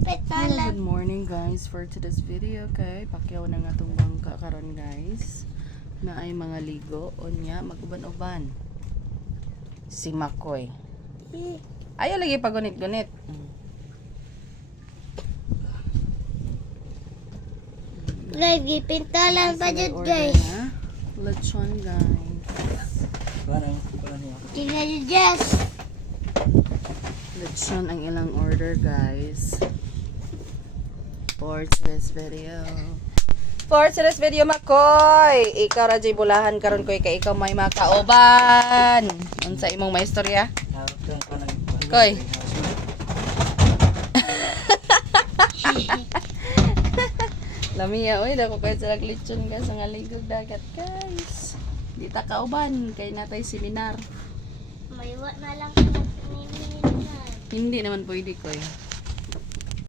Hello, good morning guys. For today's video kay pakyaw na nga tong bangka karon guys. Na ay mga ligo unya maguban-uban. Si Makoy. Ayaw lagi pagunit-gunit. Guys, gipintalan pa dyan guys. Lechon guys. Tingnan nyo Jess. Lechon ang ilang order guys. For today's video Makoy, ikaw ra jay bulahan karon koy kay ikaw may makauban. Unsa imong maistorya? Koy. Lamiya oy dako kay sa lechon guys nga ligog dagat guys. Di ta kauban kay natay seminar. May na lang kami. Hindi naman pwede koy.